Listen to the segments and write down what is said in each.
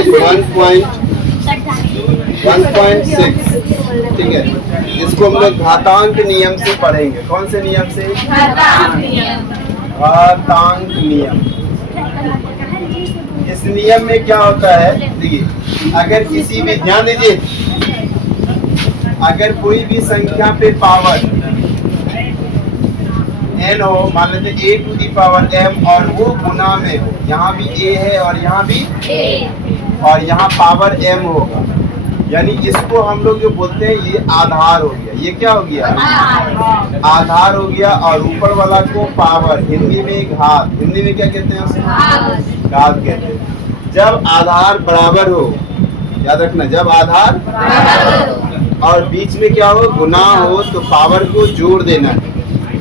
1.6, ठीक है। इसको हम लोग घातांक नियम से पढ़ेंगे। कौन से नियम से? घातांक नियम। इस नियम में क्या होता है, देखिए, अगर किसी भी, ध्यान दीजिए, अगर कोई भी संख्या पे पावर n हो, मान लेते a to the power m, और वो गुना में हो, यहाँ भी a है और यहाँ भी a, और यहाँ पावर m होगा, यानी इसको हम लोग जो बोलते हैं ये आधार हो गया। ये क्या हो गया? आधार हो गया। और ऊपर वाला को पावर, हिंदी में घात, हिंदी में क्या कहते हैं उसे? घात कहते हैं। जब आधार बराबर हो, याद रखना, जब आधार और बीच में क्या हो? गुना हो, तो पावर को जोड़ देना है।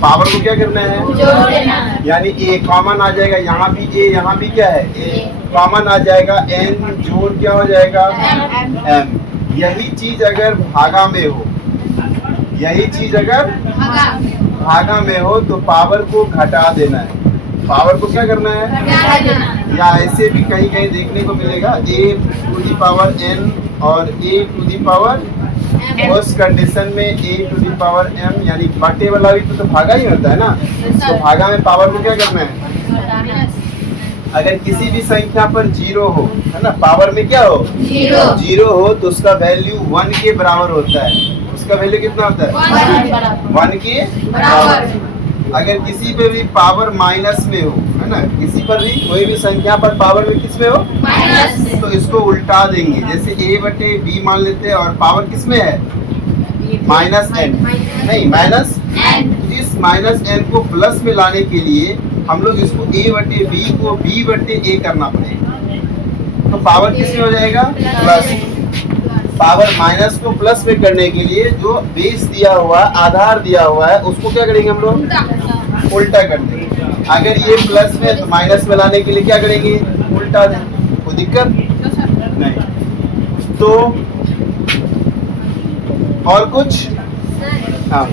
पावर को क्या करना है? जोड़ देना है। यानी a कॉमन आ जाएगा, यहाँ भी a, यहाँ भी क्या है? a कॉमन आ जाएगा, n जोड़ क्या हो जाएगा? m। यही चीज अगर भागा में हो, यही चीज अगर भागा में हो, तो पावर को घटा देना है। पावर को क्या करना है? या ऐसे भी कहीं कहीं देखने को मिलेगा, a to the power n और a टू दी पावर, उस कंडीशन में a to the power m, यानी बटे वाला भी तो भागा ही होता है ना। तो भागा में पावर को क्या करना है? अगर किसी भी संख्या पर 0 हो, है ना, पावर में क्या हो? 0 हो, तो उसका वैल्यू 1 के बराबर होता है। उसका वैल्यू कितना होता है? 1 के बराबर। अगर किसी पे भी पावर माइनस में हो, है ना, किसी पर भी, कोई भी संख्या पर पावर में किस में हो? माइनस, तो इसको उल्टा देंगे। जैसे a बटे b मान लेते हैं, और पावर किस में है? माइनस n, नहीं, माइनस n। इस माइनस n को प्लस में लाने के लिए हम लोग इसको a बटे b को b बटे a करना पड़ेगा। तो पावर किस में हो जाएगा? प्लस। पावर माइनस को प्लस में करने के लिए जो बेस दिया हुआ, आधार दिया हुआ है, उसको क्या करेंगे हम लोग? उल्टा कर देंगे। अगर ये प्लस में, तो माइनस में लाने के लिए क्या करेंगे? उल्टा देंगे। कोई दिक्कत नहीं। तो और कुछ? हाँ,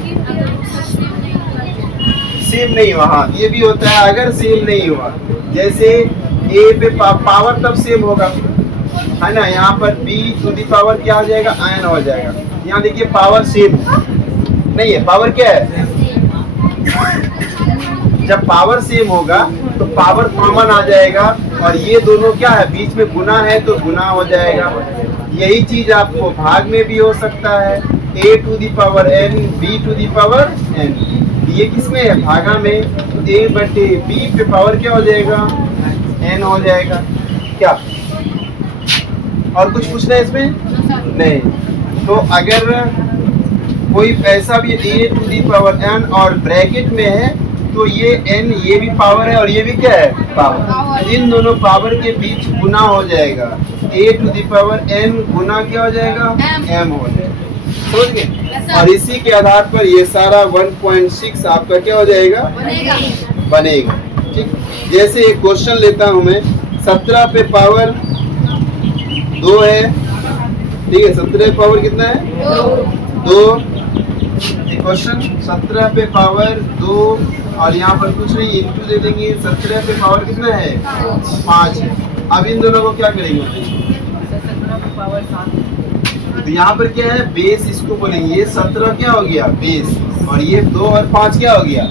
सेम नहीं हुआ। हाँ, ये भी होता है अगर सेम नहीं हुआ। जैसे a पे पावर तब सेम होगा, है ना, यहाँ पर b टू दी पावर क्या हो जाएगा? n हो जाएगा। यहाँ देखिए पावर सेम नहीं है, पावर क्या है? जब पावर सेम होगा तो पावर कॉमन आ जाएगा, और ये दोनों क्या है? बीच में गुना है, तो गुना हो जाएगा। यही चीज आपको भाग में भी हो सकता है, a to the power n, b to the power n। ये किसमें है? भागा में। तो a बटे b पे पावर क्या हो जाएगा? n हो जाएगा। क्या और कुछ पूछना है इसमें? नहीं। तो अगर कोई ऐसा भी a to the power n और ब्रैकेट में है, तो ये n, ये भी पावर है और ये भी क्या है? पावर। इन दोनों पावर के बीच गुना हो जाएगा। a to the power n गुना क्या हो जाएगा? m हो जाएगा। समझ गए? और इसी के आधार पर ये सारा 1.6 आपका क्या हो जाएगा? बनेगा। ठीक। जैसे एक क्वेश्चन लेता हूं मैं, 17 पे पावर 2 है, ठीक है। 17 पे पावर कितना है? 2। क्वेश्चन 17 पे पावर 2, और यहाँ पर कुछ नहीं, इंटू दे देंगे। 17 पे पावर कितना है? 5 है। अब इन दोनों को क्या करेंगे? तो यहाँ पर क्या है? बेस इसको बोलेंगे। ये 17 क्या हो गया? बेस। और ये 2 और 5 क्या हो गया?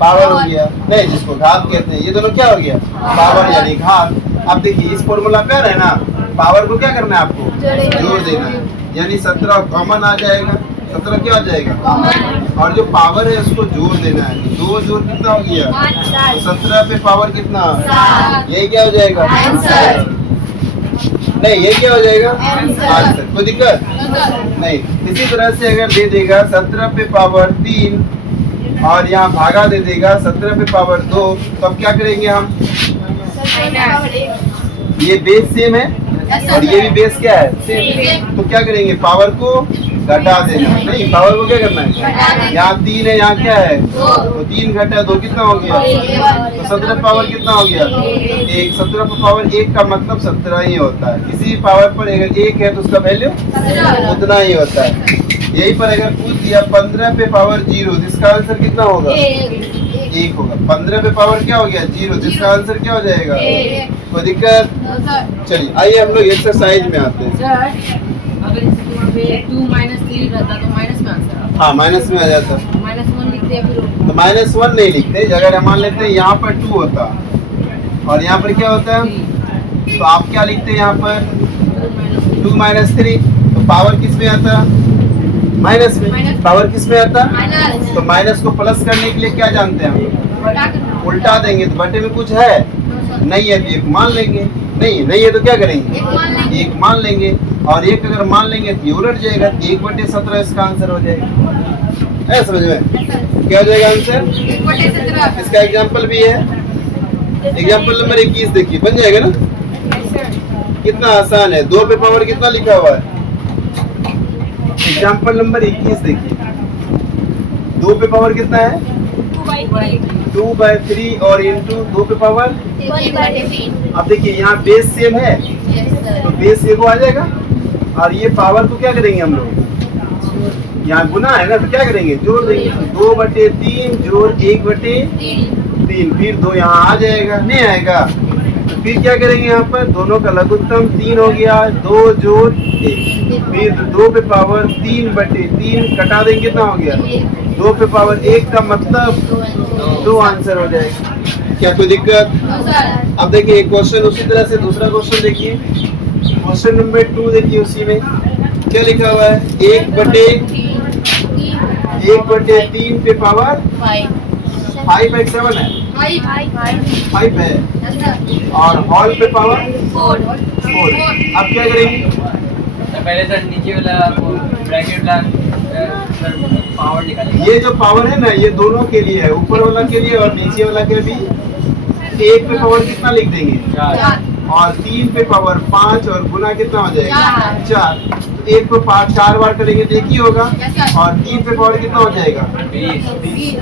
पावर हो गया। नहीं, जिसको घात कहते हैं। ये दोनों क्या हो गया? पावर यानी घात। अब देखिए इस फॉर्मूला पे है ना, पावर को क्या करना है? आपको जोड़ देना है। यानी 17 कॉमन आ जाएगा। 17 क्या आ जाएगा? और जो पावर है उसको जोड़ देना है। 2 जोड़ कितना हो गया? 17 पे पावर कितना? यही क्या हो जाएगा? नहीं, ये क्या हो जाएगा? आंसर। कोई दिक्कत नहीं। इसी तरह से अगर दे देगा 17 पे पावर 3, और यहाँ भागा दे देगा 17 पे पावर 2, तो अब क्या करेंगे हम? ये बेस सेम है और ये भी बेस क्या है? सेम। तो क्या करेंगे? पावर को घटा देना। नहीं, पावर को क्या करना है? यहाँ 3 है, यहाँ क्या है? तो 3 घटा 2 कितना हो गया? तो 17 पावर कितना हो गया? 1। 17 पावर 1 का मतलब 17 ही होता है। किसी भी पावर पर अगर 1 है तो उसका वैल्यू उतना ही होता है। यही पर अगर पूछ दिया 15 पे पावर 0, तो इसका आंसर कितना होगा? 1 होगा। 15 पे पावर क्या हो गया 0, जिसका आंसर क्या हो जाएगा? कोई दिक्कत? चलिए आइए हम लोग एक्सरसाइज में आते हैं। अगर वहाँ पे 2 - 3 रहता तो माइनस में आंसर। हाँ माइनस में आ जाता, -1 लिखते हैं फिर तो -1 नहीं लिखते। अगर हम मान लेते हैं यहाँ पर 2 होता और यहाँ पर क्या होता है, तो आप क्या लिखते हैं यहाँ पर 2 - 3, तो पावर किस में आता? माइनस में। पावर किस में आता? तो माइनस को प्लस करने के लिए क्या जानते हैं हम लोग? उल्टा देंगे। तो बटे में कुछ है नहीं है तो एक मान लेंगे, नहीं है तो क्या करेंगे? एक मान लेंगे। और एक अगर मान लेंगे तो ये उलट जाएगा, 1/17 इसका आंसर हो जाएगा। ऐसा समझ में क्या हो जाएगा आंसर? 1/17। इसका एग्जाम्पल भी है, एग्जाम्पल नंबर 21 देखिए, बन जाएगा ना? कितना आसान है। 2 पे पावर कितना लिखा हुआ है? एग्जाम्पल नंबर 21 देखिए, 2 पे पावर कितना है? 2/3 और इंटू 2 पे पावर। अब देखिए यहाँ बेस सेम है तो बेस एक आ जाएगा, और ये पावर को क्या करेंगे हम लोग? यहाँ गुना है ना, तो क्या करेंगे? जोड़ देंगे। 2/3 जोड़ 1/3, फिर 2 यहाँ आ जाएगा, नहीं आएगा तो फिर क्या करेंगे? यहाँ पर दोनों का लघुत्तम 3 हो गया, 2 जोड़ 1, फिर 2 पे पावर 3/3 कटा देंगे, कितना हो गया? 2 पे पावर 1 का मतलब 2 आंसर हो जाएगा। क्या कोई दिक्कत? अब देखिए एक क्वेश्चन उसी तरह से दूसरा क्वेश्चन देखिए, क्वेश्चन नंबर 2 देखिए, उसी में क्या लिखा हुआ है? 1/3 पे पावर 5 है, 7 है, 5 है, और हॉल पे पावर 4। अब क्या करेंगे? पहले सर नीचे वाला ब्रैकेट वाला पावर निकालिए। ये जो पावर है ना, ये दोनों के लिए है, ऊपर वाला के लिए और नीचे वाला के भी। 1 पे पावर कितना लिख देंगे? 4, और 3 पे पावर 5, और गुना कितना हो जाएगा? 4। तो 1 पे 4 बार करेंगे तो 1 ही होगा, और 3 पे पावर कितना हो जाएगा? 20।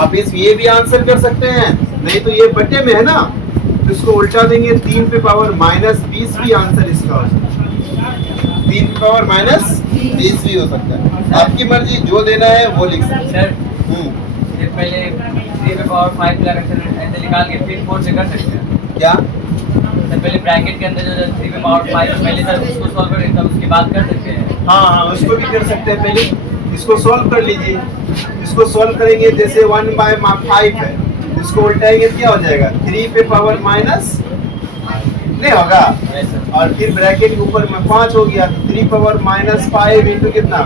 आप ये भी आंसर कर सकते हैं, नहीं तो ये बटे में है ना, तो इसको उल्टा देंगे, 3 पे पावर -20 भी आंसर इसका हो सकता है। 3 पे पावर -20 भी हो सकता है, आपकी मर्जी, जो देना है वो लिख सकते हैं। ये पहले 3 पे पावर 5 का ऐसे निकाल के फिर 4 से कर सकते हैं क्या? सर पहले ब्रैकेट के अंदर जो 3 पे पावर 5 पहले सर उसको सॉल्व करें, तब उसके बाद कर सकते हैं। हाँ उसको भी कर सकते हैं। पहले इसको सॉल्व कर लीजिए, इसको सॉल्व करेंगे, जैसे 1/5 है, इसको उल्टाएंगे तो क्या हो जाएगा? 3 पे पावर माइनस नहीं होगा, और फिर ब्रैकेट के ऊपर में 5 हो गया, तो 3 पावर -5 इंटू कितना?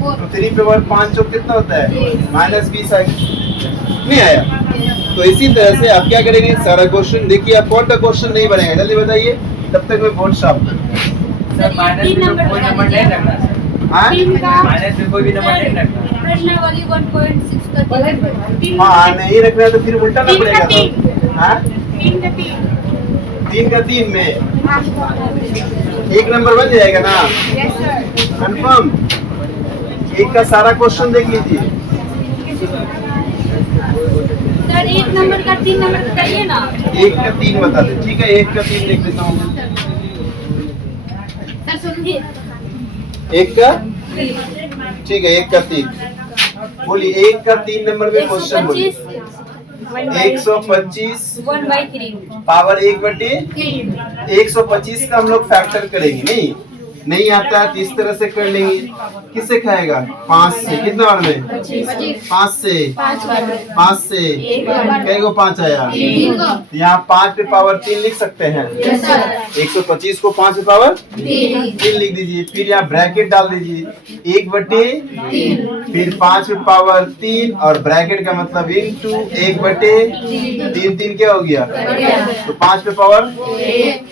तो 3 पावर 5 जो कितना होता है? -20 नहीं आया। तो इसी तरह से आप क्या करेंगे? सारा क्वेश्चन देखिए, आप कौन सा क्वेश्चन नहीं बनेगा जल्दी बताइए, तब तक मैं बोर्ड साफ करूँ। सर माइनस में कोई नंबर नहीं रखना सर, माइनस में कोई भी नंबर नहीं रखना। प्रश्नावली 1.6 हाँ नहीं रखना है तो फिर उल्टा ना पड़ेगा। तो हाँ 3 का 3 में 1 नंबर बन जाएगा ना? कंफर्म? 1 का सारा क्वेश्चन देख लीजिए। सर 1 नंबर का 3 नंबर बताइए ना। 1 का 3 बता दे, ठीक है? 1 का 3 लिख देता हूँ। सर सुनिए, 1 का ठीक है, 1 का 3 बोलिए। 1 का 3 नंबर में क्वेश्चन बोलिए। 125 1/3 पावर 1/125 का हम लोग फैक्टर करेंगे। नहीं आता है तो इस तरह से कर लेंगे। किससे खाएगा? 5 से। कितना बार में? 5 से। 5 से कई गो 5 आया? यहाँ 5 पे पावर 3 लिख सकते हैं। 125 को 5 पे पावर 3 लिख दीजिए, फिर यहाँ ब्रैकेट डाल दीजिए 1/3, फिर 5 पे पावर 3, और ब्रैकेट का मतलब इंटू 1/3। 3 क्या हो गया? तो 5 पे पावर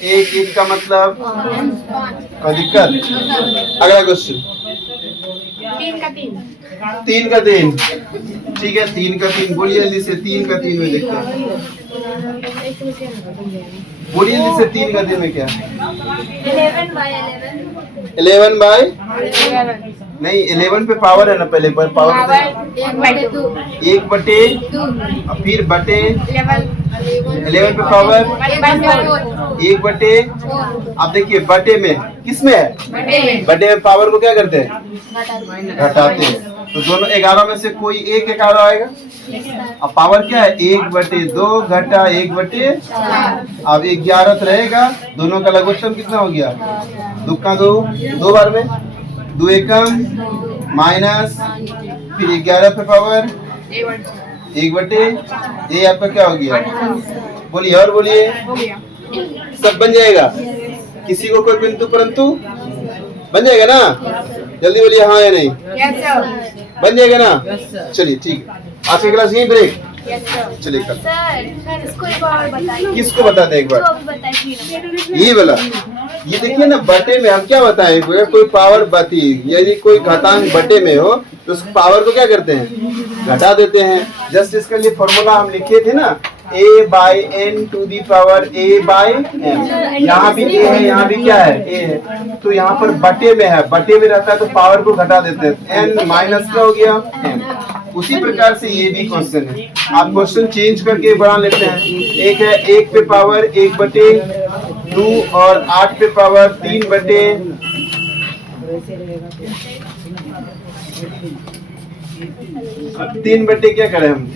1 का मतलब कोई दिक्कत? अगला क्वेश्चन 3 का 3 3 का 3 ठीक है। 3 का 3 बोलिए जल्दी से। 3 का 3 में देखते हैं, बोलिए जल्दी से। 3 का 3 में क्या? 11/11 11/11 नहीं 11 पे पावर है ना, पहले पर पावर 1/2 फिर बटे 11 पे पावर 1/, अब देखिए बटे में किस में है, बटे में पावर को क्या करते हैं, घटाते हैं। तो दोनों 11 में से कोई एक 11 आएगा। अब पावर क्या है, 1/2 घटा 1/4। अब 11 रहेगा, दोनों का लघुत्तम कितना हो गया, 2 का 2 बार में 2 एकम माइनस फिर 11 पे पावर 1/, ये आपका क्या हो गया, बोलिए और बोलिए, सब बन जाएगा, किसी को कोई किंतु परंतु बन जाएगा ना, जल्दी बोलिए हाँ या नहीं, बन जाएगा ना। चलिए ठीक है, आज का क्लास यही ब्रेक, चलिए कर किसको बताते हैं एक बार, ये वाला, ये देखिए ना बटे में हम क्या बताएं, कोई पावर बती, यदि कोई घातांक बटे में हो तो उस पावर को क्या करते हैं, घटा देते हैं। जस्ट इसके लिए फॉर्मूला हम लिखे थे ना, a/n⁴ यहाँ भी a है, यहाँ भी क्या है, a है, तो यहाँ पर बटे में है, बटे में रहता है तो पावर को घटा देते हैं, n माइनस क्या हो गया n। उसी प्रकार से ये भी क्वेश्चन है, आप क्वेश्चन चेंज करके बना लेते हैं। एक है 1 पे पावर 1/2 और 8 पे पावर 3/3 क्या करें हम,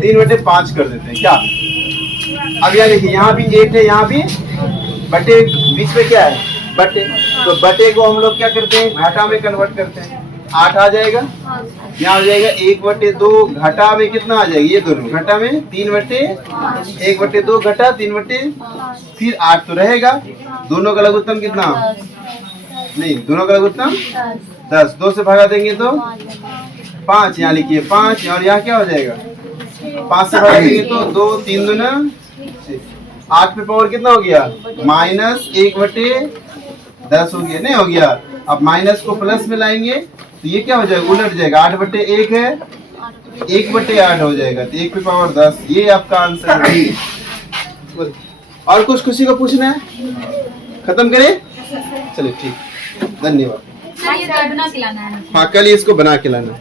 3/5 कर देते हैं क्या। अब यहाँ देखिए, यहाँ भी 8 है, यहाँ भी बटे, बीच में क्या है बटे, तो बटे को हम लोग क्या करते हैं, घाटा में कन्वर्ट करते हैं, 8 आ जाएगा, यहाँ आ जाएगा 1/2 घटा में कितना आ जाएगा, ये दोनों घटा में 1/2 घटा 3/, फिर 8 तो रहेगा, दोनों का लघुत्तम कितना, नहीं दोनों का लघुत्तम 10, 2 से भगा देंगे तो 5, यहाँ लिखिए 5, और यहाँ क्या हो जाएगा 5 से भगा देंगे तो 2, 3 दूना 8 पे पावर कितना हो गया, -1/10 हो गया, नहीं हो गया। अब माइनस को प्लस में लाएंगे तो ये क्या हो जाएगा, उलट जाएगा, 8/1 है 1/8 हो जाएगा, तो 1 पे पावर 10, ये आपका आंसर है। और कुछ किसी को पूछना है, खत्म करें, चलिए ठीक, धन्यवाद। बना के लाना है। हाँ कल इसको बना के लाना है।